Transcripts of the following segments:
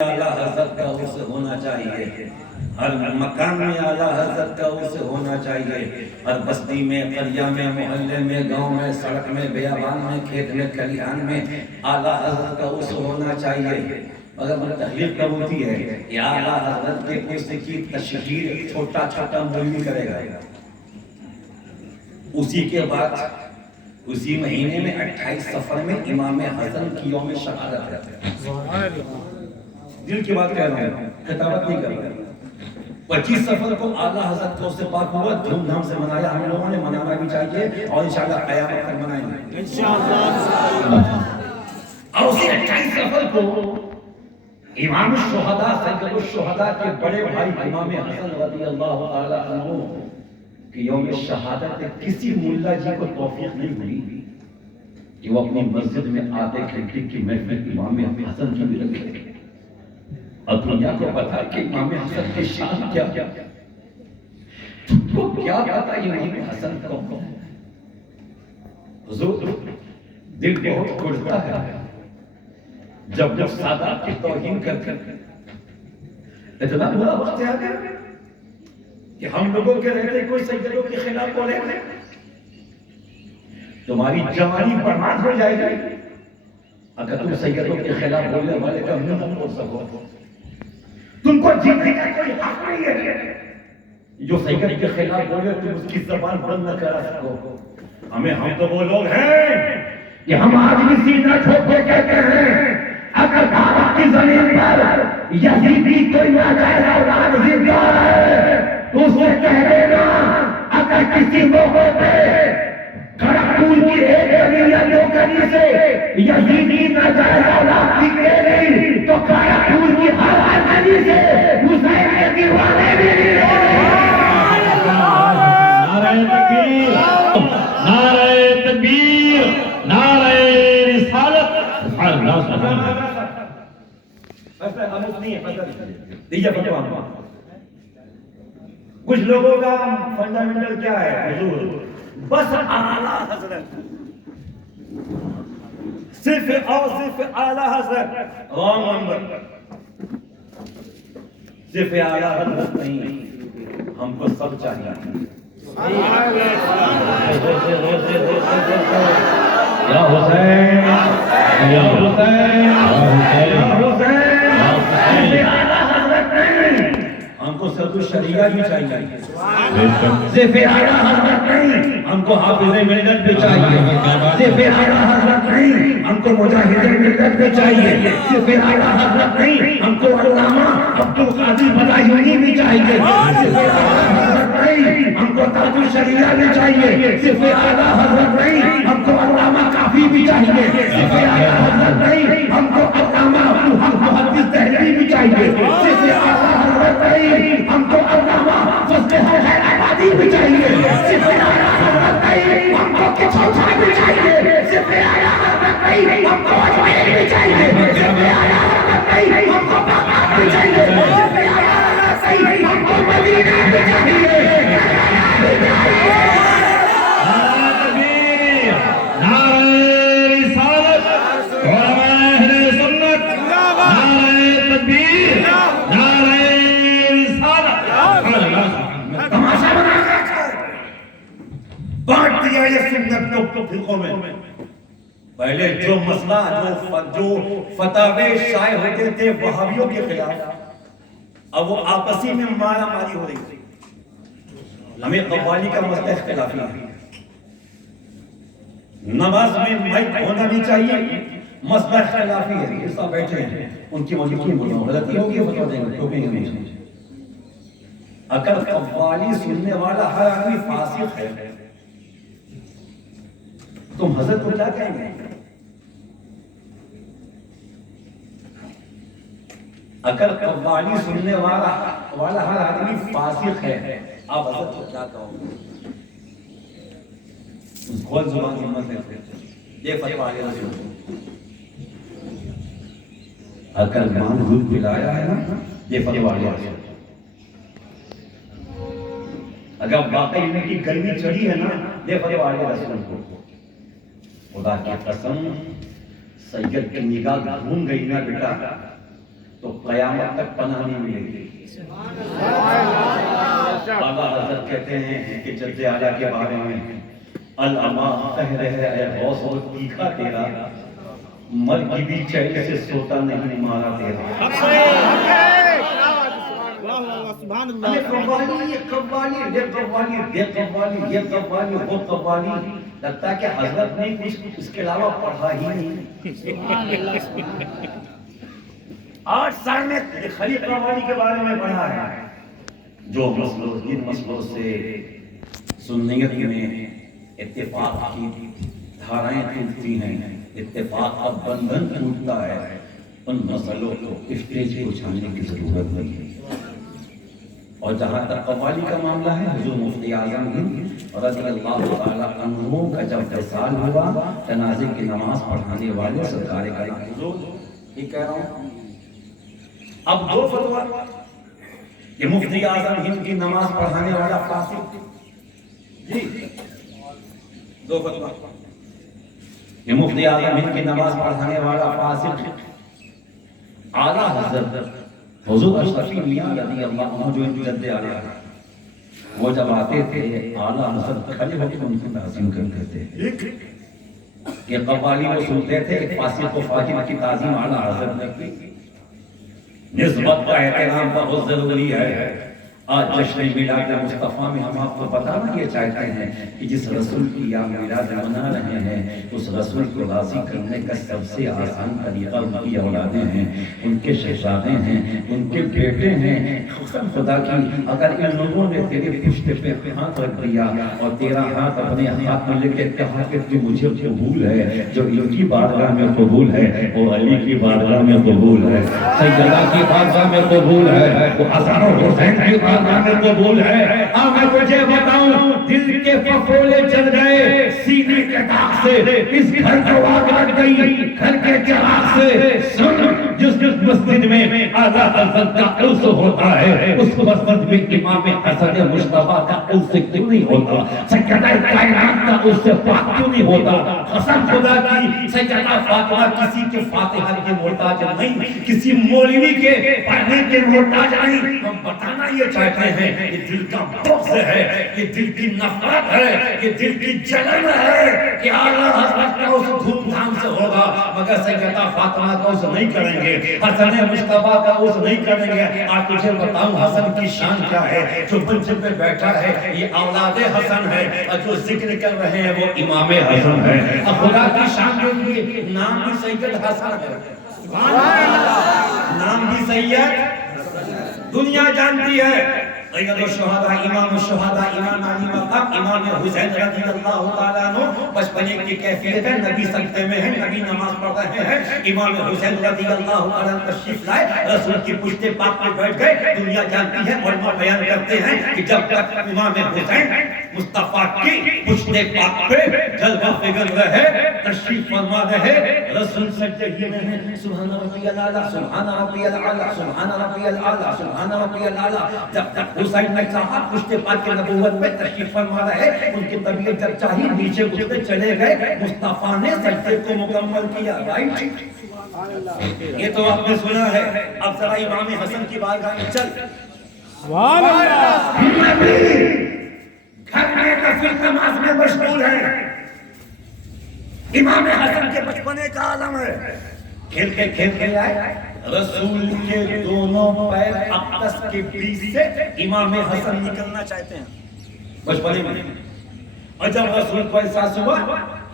اعلیٰ حضرت کا عرص ہونا چاہیے، ہر مکان میں اعلیٰ حضرت کا عرص ہونا چاہیے، ہر بستی میں، قریہ میں، محلے میں، گاؤں میں، سڑک میں، بیابان میں، کھیت میں، کھلیان میں اعلیٰ حضرت کا عرص ہونا چاہیے۔ اگر میں تحلیل کب ہوتی ہے کہ اعلیٰ حضرت کے عرص کی تشہیر چھوٹا چھوٹا مولوی کرے گا، اسی کے بعد اسی مہینے میں 28 صفر میں امام حسن کی یوم شہادت ہے۔ دل کی بات کہہ رہا ہوں، خطابت نہیں کر رہا ہوں۔ 25 صفر کو اعلیٰ حضرت کو سے پاک ہوا، دھوم دھام سے منایا، ہم لوگوں نے منانا بھی چاہیے اور انشاءاللہ قیامت تک منائیں گے انشاءاللہ۔ اور اسی 28 صفر کو امام الشہداء سید الشہداء کے بڑے بھائی امام حسن رضی اللہ تعالی عنہ کہ یوم شہادت کسی ملا جی کو توفیق نہیں ہوئی کہ وہ اپنی مسجد میں آتے کھڑکی کی محفل امام حسن کی بھی رکھے، اور دنیا کو پتا کہ امام حسن کی شان کیا کیا کو کیا پتا امام حسن کون ہے۔ حضور دل بہت گھٹتا ہے جب جب سادات کی توہین کر کر اتنا برا وقت آ گیا کہ ہم لوگوں کے رہتے کوئی سیدوں کے خلاف بولے گا تمہاری جوانی برباد ہو جائے گی اگر تم سیدوں کے خلاف بولنے والے کا منہ نہ توڑ سکو۔ تم کو جینے کا کوئی حق نہیں ہے جو سید کے خلاف بولے تم اس کی زبان بند نہ کرا سکو۔ ہم تو وہ لوگ ہیں کہ ہم آج بھی سینہ ٹھوک کے کہتے ہیں اگر بھارت کی زمین پر یزیدی کوئی ناجائز اولاد زندہ ہے تو اسے کہہ دینا اگر کسی موقع پہ کھڑکپور کی ایک گلی یا دو گلی سے یزیدی ناجائز اولاد نکلے گئی تو کھڑکپور کی ہر گلی سے حسین کے دیوانے بھی نعرہ تکبیر، نعرہ تکبیر، نعرہ رسالت۔ اللہ سبحانہ کچھ لوگوں کا فنڈامنٹل کیا ہے حضور بس اعلیٰ حضرت، صرف اور صرف اعلیٰ حضرت، رانگ نمبر، صرف اعلیٰ حضرت نہیں، ہم کو سب چاہیے۔ یا حسین، یا حسین، یا حسین، ہم کو سب شریعت بھی چاہیے، صرف اعلیٰ حضرت نہیں، ہم کو حافظ ملت بھی چاہیے، صرف اعلیٰ حضرت نہیں، ہم کو مجاہد ملت بھی چاہیے، صرف اعلیٰ حضرت نہیں، ہم کو علامہ عبدالقادر بلایونی بھی چاہیے، صرف اعلیٰ حضرت نہیں، ہم کو تاج الشریعہ بھی چاہیے، صرف اعلیٰ حضرت نہیں، ہم کو علامہ کافی بھی چاہیے، صرف اعلیٰ حضرت نہیں، ہم کو علامہ عبدالحق محدث دہلوی بھی چاہیے، صرف اعلیٰ حضرت نہیں، ہم کو علامہ فضل حسین آبادی بھی چاہیے، صرف اعلیٰ حضرت نہیں، ہم کو کچھوچا بھی چاہیے، صرف اعلیٰ حضرت نہیں، ہم کو اجمیر بھی چاہیے، صرف اعلیٰ حضرت نہیں، ہم کو بغداد بھی چاہیے، صرف اعلیٰ حضرت نہیں، ہم کو مدینہ بھی چاہیے۔ پہلے جو مسئلہ جو فتاوے شائع ہوتے تھے وہابیوں کے خلاف، اب وہ آپسی میں مارا ماری ہو رہی تھی۔ ہمیں قوالی کا مسئلہ اختلافی ہے، نماز میں مائک ہونا بھی چاہیے، مسئلہ اختلافی ہے۔ یہ سب بیٹھے ہیں ان کی وجہ کی غلطی ہوگی فتوا دیں گے ٹوکیں گے نہیں۔ اگر قوالی سننے والا ہر آدمی فاسق ہے تم حضرت کو کیا کہیں گے؟ اگر قوالی سننے والا ہر آدمی فاسق ہے آپ حضرت کو کیا کہو گے؟ کھول زبان ہمت ہے یہ فتویٰ علیہ رسول اگر مان دودھ پلایا ہے نا یہ فتویٰ علیہ رسول اگر واقعی ان کی گرمی چڑھی ہے نا یہ فتویٰ علیہ رسول کو خدا کی قسم سید کی نگاہ گھوم گئی نا بیٹا تو قیامت تک پناہ نہیں ملے گی۔ اعلیٰ حضرت کہتے ہیں کہ جد اعلیٰ کے بارے میں العما کہہ رہے اے غوث و تیکھا تیرا، مر کی بھی چین سے سوتا نہیں مارا تیرا۔ یہ قوالی، یہ قوالی، یہ قوالی، یہ قوالی، یہ قوالی، وہ قوالی، لگتا ہے کہ حضرت نے کچھ اس کے علاوہ پڑھا ہی نہیں۔ 8 سال میں خلی قوالی کے بارے میں پڑھا ہے، جو مسئلوں جن مسئلوں سے سنیت میں اتفاق کی دھارائیں ٹوٹتی ہیں، اتفاق کا بندھن ٹوٹتا ہے، ان مسئلوں کو اسٹیج پہ اٹھانے کی ضرورت نہیں ہے۔ اور جہاں تک قوالی کا معاملہ ہے، حضور مفتی اعظم ہند رضی اللہ تعالیٰ عنہ کا جب وصال ہوا، جنازے کی نماز پڑھانے والے سرکار حضور، یہ کہہ رہا ہوں اب دو فتویٰ کہ مفتی اعظم ہند کی نماز پڑھانے والا فاسق، جی دو فتویٰ کہ مفتی اعظم ہند کی نماز پڑھانے والا فاسق، اعلیٰ حضرت حضور اشرفی میاں رضی اللہ عنہ جو جد اعلیٰ، وہ جب آتے تھے اعلیٰ حضرت کھڑے ہو کے ان کی تعظیم کرتے تھے۔ یہ قوالی وہ سنتے تھے کہ فاسق و فاجر کی تعظیم اعلیٰ حضرت نے کی۔ نسبت کا احترام بہت ضروری ہے۔ آج جشن میلاد مصطفیٰ میں ہم آپ کو بتانا یہ چاہتے ہیں کہ جس رسول کی یا میلاد منا رہے ہیں، اس رسول کو راضی کرنے کا سب سے آسان طریقہ ان کی اولادیں ہیں، ان کے شہزادے ہیں، ان کے بیٹے ہیں۔ قسم خدا کی اگر ان لوگوں نے تیرے پشت پہ ہاتھ رکھ دیا اور تیرا ہاتھ اپنے ہاتھ میں لے کے کہا کہ تو مجھے قبول ہے، جو ان کی بارگاہ میں قبول ہے وہ علی کی بارگاہ میں قبول ہے، سیدہ کی بارگاہ میں قبول ہے، وہ ہزاروں حسین کی بارگاہ میں قبول ہے۔ اب میں تجھے بتاؤں، دل کے ففولے جل گئے سینے کے داغ سے، اس گھر کو آگ لگ گئی گھر کے چراغ سے۔ سن، جس مسجد میں اعلیٰ حضرت کا عرس ہوتا ہے، اس مسجد میں امام حسن مصطفیٰ کا عرس کیوں نہیں ہوتا؟ سیدہ کائنات کا عرس پاک کیوں نہیں ہوتا؟ قسم خدا کی سیدہ فاطمہ کسی کے فاتحہ کے محتاج نہیں، کسی مولوی کے پڑھنے کے محتاج نہیں۔ ہم بتانا یہ چاہتے ہیں کہ دل کا بغض ہے، کہ دل کی نفرت ہے، کہ دل کی جلن ہے کہ اعلیٰ حضرت کا اس دھوم دھام سے ہوگا، مگر سیدہ فاطمہ کا اس نہیں کریں گے، حسن مصطفیٰ کا اس نہیں کریں گے۔ آپ تجھے بتاؤں حسن کی شان کیا ہے؟ جو منصب پہ بیٹھا ہے یہ اولاد حسن ہے، اور جو ذکر کر رہے ہیں وہ امام حسن ہے۔ خدا کی شان کے لیے نام بھی سید حسن ہے، نام بھی سید دنیا جانتی ہے۔ سید الشہداء، امام الشہداء، امام علی مقام، امام حسین رضی اللہ تعالیٰ عنہ بچپنے کی کیفیت ہے، نبی سجدے میں ہے، نبی نماز پڑھ رہے ہیں، امام حسین رضی اللہ تعالیٰ عنہ تشریف لائے، رسول کی پشت پاک پہ بیٹھ گئے۔ دنیا جانتی ہے، علماء بیان کرتے ہیں کہ جب تک امام حسین مصطفیٰ کی پشت پاک پہ جلوہ فکر رہے، تشریف فرما رہے، رسول سجدے ہی میں ہیں، سبحان ربی الاعلیٰ، سبحان ربی الاعلیٰ، سبحان ربی الاعلیٰ، سبحان ربی الاعلیٰ۔ جب تک حسین نے چاہا پشت پاک کے نبوت میں تشریف فرما رہے، ان کی طبیعت جب چاہی نیچے گھستے چلے گئے، مصطفیٰ نے سجدے کو مکمل کیا۔ رائٹ، یہ تو آپ نے سنا ہے۔ اب ذرا امام حسن کی بارگاہ میں چل، سبحان اللہ، نبی گھر میں نفل نماز میں مشغول ہے، امام حسن کے بچپنے کا عالم ہے۔ کھیل کے آئے، رسول کے دونوں پیر اقدس کے بیچ سے امام حسن نکلنا چاہتے ہیں بچپنے میں، اور جب رسول کو احساس ہوا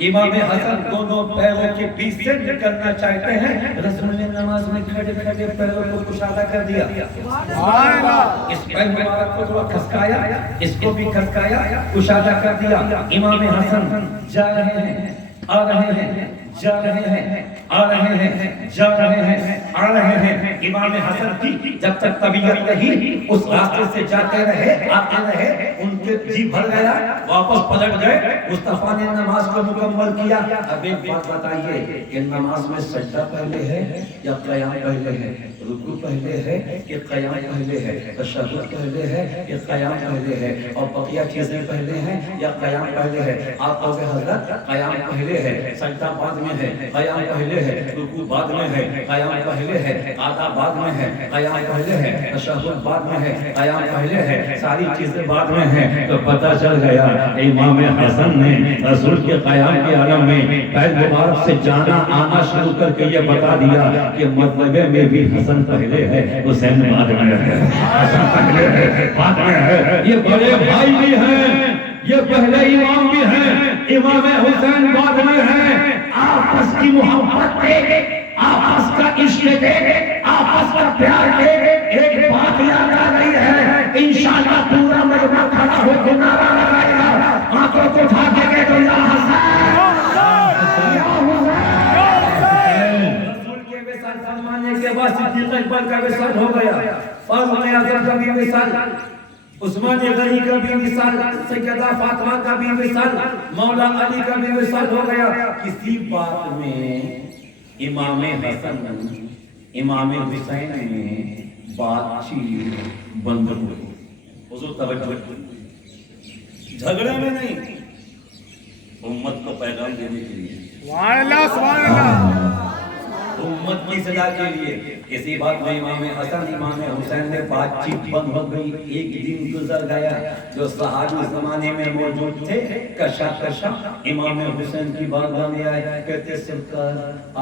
امام حسن دونوں پیروں کے بیچ سے نکلنا چاہتے ہیں، رسول نے نماز میں کھڑے کھڑے پیروں کو کشادہ کر دیا۔ اس پیر مبارک کو تھوڑا کھسکایا، اس کو بھی کھسکایا، کشادہ کر دیا۔ امام حسن جا رہے ہیں، آ رہے ہیں، جا رہے ہیں، آ رہے ہیں، جا رہے ہیں، آ رہے ہیں۔ امام حسن کی جب تک طبیعت رہی اس راستے سے جاتے رہے، آتے رہے، ان کے جی بھر گیا، واپس پلٹ گئے۔ مصطفیٰ نے نماز کو مکمل کیا۔ اب ایک بات بتائیے کہ نماز میں سجدہ پہلے ہے یا قیام پہلے ہے؟ رکوع پہلے ہے کہ قیام پہلے ہے؟ تشہد پہلے ہے کہ قیام پہلے ہے؟ اور بقیہ چیزیں پہلے ہیں یا قیام پہلے ہے؟ آپ کہو گے حضرت قیام پہلے ہے، سجدہ بعد میں ہے، قیام پہلے ہے، رکوع بعد میں ہے، قیام پہلے ہے، آداب بعد میں ہے، قیام پہلے ہے، تشہد بعد میں ہے، قیام پہلے ہے، ساری چیزیں بعد میں ہیں، تو پتہ چل گیا امام حسن نے رسول کے قیام کے عالم میں پیر مبارک سے جانا آنا شروع کر کے یہ بتا دیا کہ مرتبے میں بھی حسن پہلے ہے، حسین بعد میں ہے، حسن پہلے ہے، بعد میں ہے، یہ بڑے بھائی بھی ہیں، یہ پہلے امام بھی ہیں، امام حسین بعد میں ہیں۔ آپس کی محبت دے، آپس کا عشق دے، آپس کا پیار دے، ایک بات یاد آ رہی ہے، انشاءاللہ پورا مجمع کھڑا ہو کے نعرہ لگائے گا، آنکھوں کو اٹھا کے کہہ دو یا حسین، یا حسین۔ رسول کے وصال فرمانے کے بعد صدیق اکبر کا وصال ہو گیا، فاطمہ اعظم کا بھی وصال، عثمان غنی کا بھی وصال، سیدہ فاطمہ کا بھی وصال، مولا علی کا بھی وصال ہو گیا۔ کسی بات میں امام حسن امام حسین میں بات چیت بند ہوئی، حضور توجہ، جھگڑے میں نہیں، امت کو پیغام دینے کے لیے، سبحان اللہ سبحان اللہ، امت کی صدا کے لیے۔ کسی بات میں امام حسن امام حسین نے بات چیت بند ہو گئی۔ ایک دن گزر گیا، جو صحابی زمانے میں موجود تھے کشا کشا امام حسین کی بارگاہ میں آئے، کہتے سرکار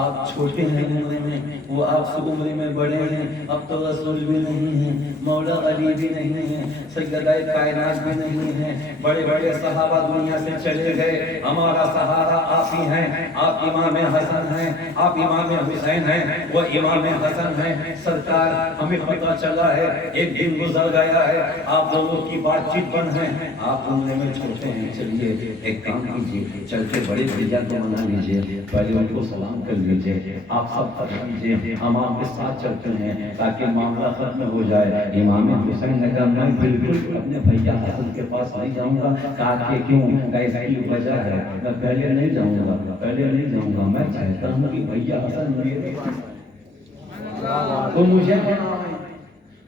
آپ چھوٹے ہیں عمر میں، وہ آپ سے عمر میں بڑے ہیں، اب تو رسول بھی نہیں ہیں، مولا علی بھی نہیں ہیں، سیدہ کائنات بھی نہیں ہیں، بڑے بڑے صحابہ دنیا سے چلے گئے، ہمارا سہارا آپ ہی ہیں، آپ امام حسن ہیں، آپ امام حسین ہیں، وہ امام حسن ہیں۔ سرکار ہمیں پتہ چلا ہے، ایک دن گزر گیا ہے، آپ لوگوں کی بات چیت بند ہے، آپ عمر میں چھوٹے ہیں، چلیے ایک کام کیجیے، چل کے بڑے بھیا کو منا لیجیے، پہلے ان کو سلام کر لیجیے، آپ سب پڑھ لیجیے، ہم آپ کے ساتھ چلتے ہیں تاکہ معاملہ ختم ہو جائے۔ امام حسین نے کہا میں بالکل اپنے بھیا حسن کے پاس نہیں جاؤں گا، کہا کہ کیوں؟ ایسا کی وجہ ہے، میں پہلے نہیں جاؤں گا، پہلے نہیں جاؤں گا، میں چاہتا ہوں کہ بھیا حسن میرے تو مجھے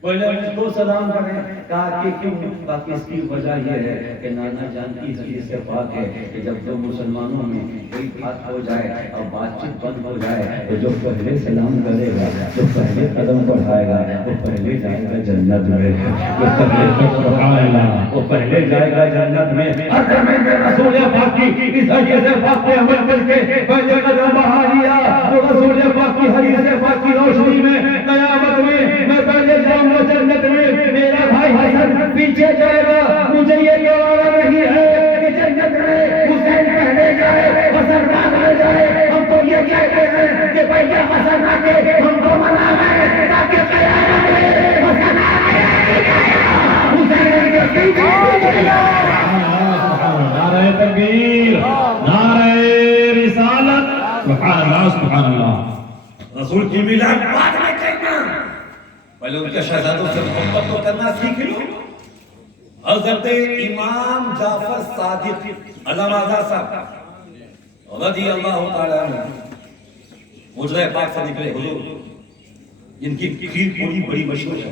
پہلے مجھ کو سلام کریں، کہا کہ کیوں؟ باقی اس کی وجہ یہ ہے کہ نانا جان کی حدیث سے بات ہے کہ جب دو مسلمانوں میں کوئی بات ہو جائے اور بات چیت بند ہو جائے تو جو پہلے سلام کرے گا، جو پہلے قدم بڑھائے گا، وہ پہلے جائے گا جنت میں، وہ پہلے جائے گا جنت میں۔ اگر میں نے رسول پاک کی اس حدیث پاک پہ عمل کر کے پہلے قدم بڑھا لیا تو رسول پاک کی حدیث پاک کی روشنی میں قیامت میں پہلے جاؤں گا جنت میں، میرا بھائی حسن پیچھے جائے گا۔ مجھے یہ گوارا نہیں ہے کہ جنت میں حسین پہلے جائے حسن بعد میں جائے، ہم تو یہ کہتے ہیں کہ بھیا حسن آ کے ہم کو منائے تاکہ قیامت میں حسن آئے حسین کے پیچھے نعرہ تکبیر، نعرہ رسالت، سبحان اللہ سبحان اللہ۔ رسول کی میلاد بعد میں کرنا، پہلے ان کے شہزادوں سے محبت کو کرنا سیکھ لو۔ حضرت امام جعفر صادق علامہ آزاد صاحب رضی اللہ تعالیٰ عنہ مجرے پاک سے نکلے حضور، ان کی کھیر پوری بڑی مشہور ہے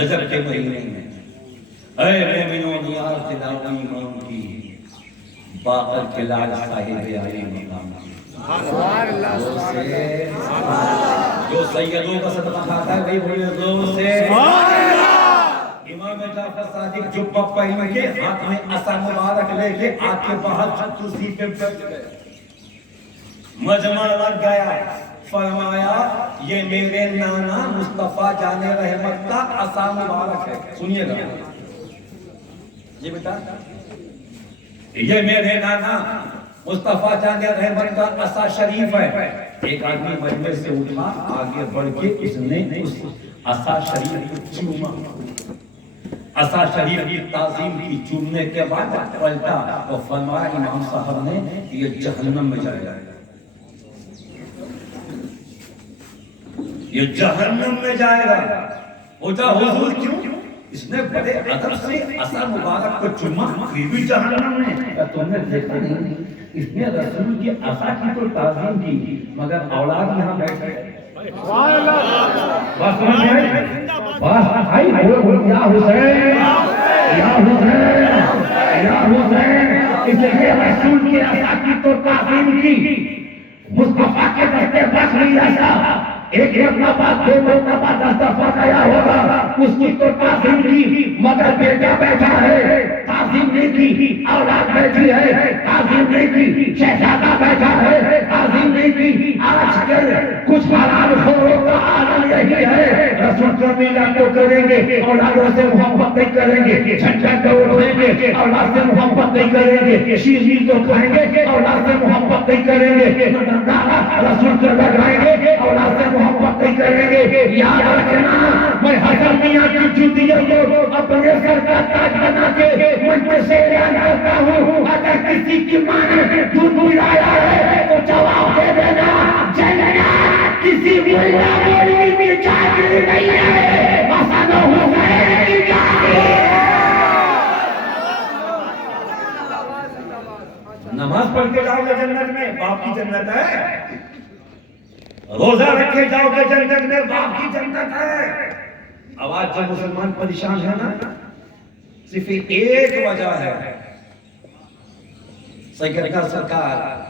رجب کے مہینے میں۔ اے مومنوں یار تلاوت امام کی، باقر کے لال صاحب عالی مقام کی، جو سیدوں کا صدقہ کھاتا ہے وہی بڑے زور سے امام جعفر صادق جبہ پہن کے ہاتھ میں عصا مبارک لے کے آگ کے باہر کرسی پہ بیٹھ گئے، مجمع لگ گیا، فرمایا یہ میرے نانا مصطفیٰ جان رحمت کا عصا مبارک ہے۔ سنیے گا یہ بیٹا، یہ میرے نانا مصطفیٰ جان رحمت کا عصا شریف ہے۔ ایک آدمی مجلس سے اٹھا، آگے بڑھ کے اس نے اس عصا شریف کو چوما، عصا شریف کی تعظیم کی، چومنے کے بعد پلٹا اور فرمایا امام صاحب نے یہ جہنم میں جائے گا، یہ جہنم میں جائے گا۔ پوچھا حضور کیوں؟ اس نے بڑے ادب سے عصا مبارک کو چوما، پھر بھی جہنم میں۔ تم نے دیکھا نہیں، اس نے رسول کی عصا کی تو تعظیم کی، مگر اولاد یہاں بیٹھے سبحان اللہ، بس سمجھ گئے، بس بھائی بولو یا حسین یا حسین یا حسین۔ اس لیے رسول کی عصا کی تو تعظیم کی، مصطفیٰ کے دستے بس نہیں ایسا ایک مرتبہ دو مرتبہ 10 دفعہ گیا ہوگا، اس کی تو تعظیم کی، مگر بیٹا بیٹھا ہے تعظیم نہیں کی، اولاد بیٹھی ہے تعظیم نہیں کی، شہزادہ بیٹھا ہے تعظیم نہیں کی۔ آج کل کچھ حلال خوروں کا عالم یہی ہے، رسول کا میلاد تو کریں گے، اولادوں سے محبت نہیں کریں گے، جھنڈا تو اٹھائیں گے، اولاد سے محبت نہیں کریں گے، شیرنی تو کھائیں گے، اولاد سے محبت نہیں کریں گے، رسول کو لگائیں گے، اولاد سے محبت نہیں کریں گے۔ یاد رکھنا، میں حسن میاں کی جوتیوں کو اپنے سر کا تاج بنا کے منچ سے اعلان کرتا ہوں، اگر کسی کی ماں نے دودھ پلایا ہے تو جواب دے دینا، جنت کسی ملا مولوی کی چاکری نہیں ہے، حسن و حسین کی چاکری۔ نماز پڑھ کے جاؤ گے جنت میں، باپ کی جنت ہے۔ روزہ رکھے جاؤ گے جنت میں، باپ کی جنت ہے۔ اب آج جب مسلمان پریشان ہے نا، صرف ایک وجہ ہے، سیدنا سرکار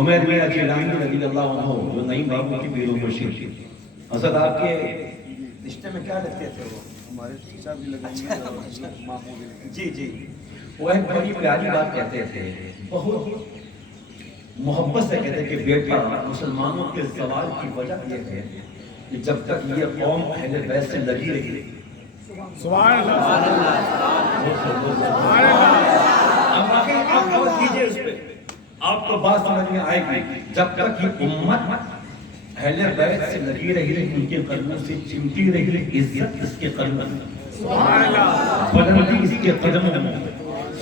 عمر میاں جیلانی رضی اللہ عنہ جو نئی بابو کی پیر و مرشد، حضرت آپ کے رشتے میں کیا لگتے تھے وہ؟ ہمارے چچا بھی لگیں گے، ماموں بھی لگیں گے۔ جی جی، وہ ایک بڑی پیاری بات کہتے تھے، بہت محبت سے کہتے کہ بیٹا، مسلمانوں کے زوال کی وجہ یہ ہے کہ جب تک یہ قوم اہل بیت سے لگی رہی، سبحان اللہ، سبحان اللہ۔ آپ غور کیجئے اس پہ، آپ کو بات سمجھ میں آئے گی، جب تک یہ امت اہل بیت سے لگی رہی، ان کے قدموں سے چمٹی رہی، عزت اس کے قدموں میں، سبحان اللہ، بلندی اس کے قدموں میں،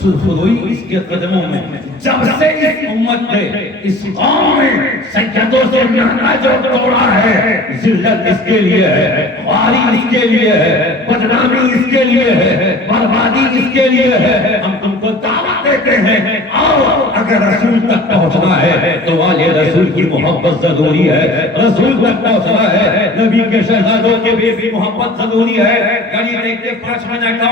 سرخروئی اس کے قدموں میں۔ جب سے اس امت نے اس قوم میں سیدوں سے میانہ جو توڑا ہے، ذلت اس کے لیے ہے، خواری اس کے لیے ہے، بدنامی اس کے لیے ہے، بربادی اس کے لیے ہے۔ ہم تم کو دعوت دیتے ہیں، آؤ، اگر رسول تک پہنچنا ہے تو والے رسول کی محبت ضروری ہے، رسول تک پہنچنا ہے، نبی کے شہزادوں کے بھی محبت ضروری ہے۔ یعنی دیکھتے 5 منٹ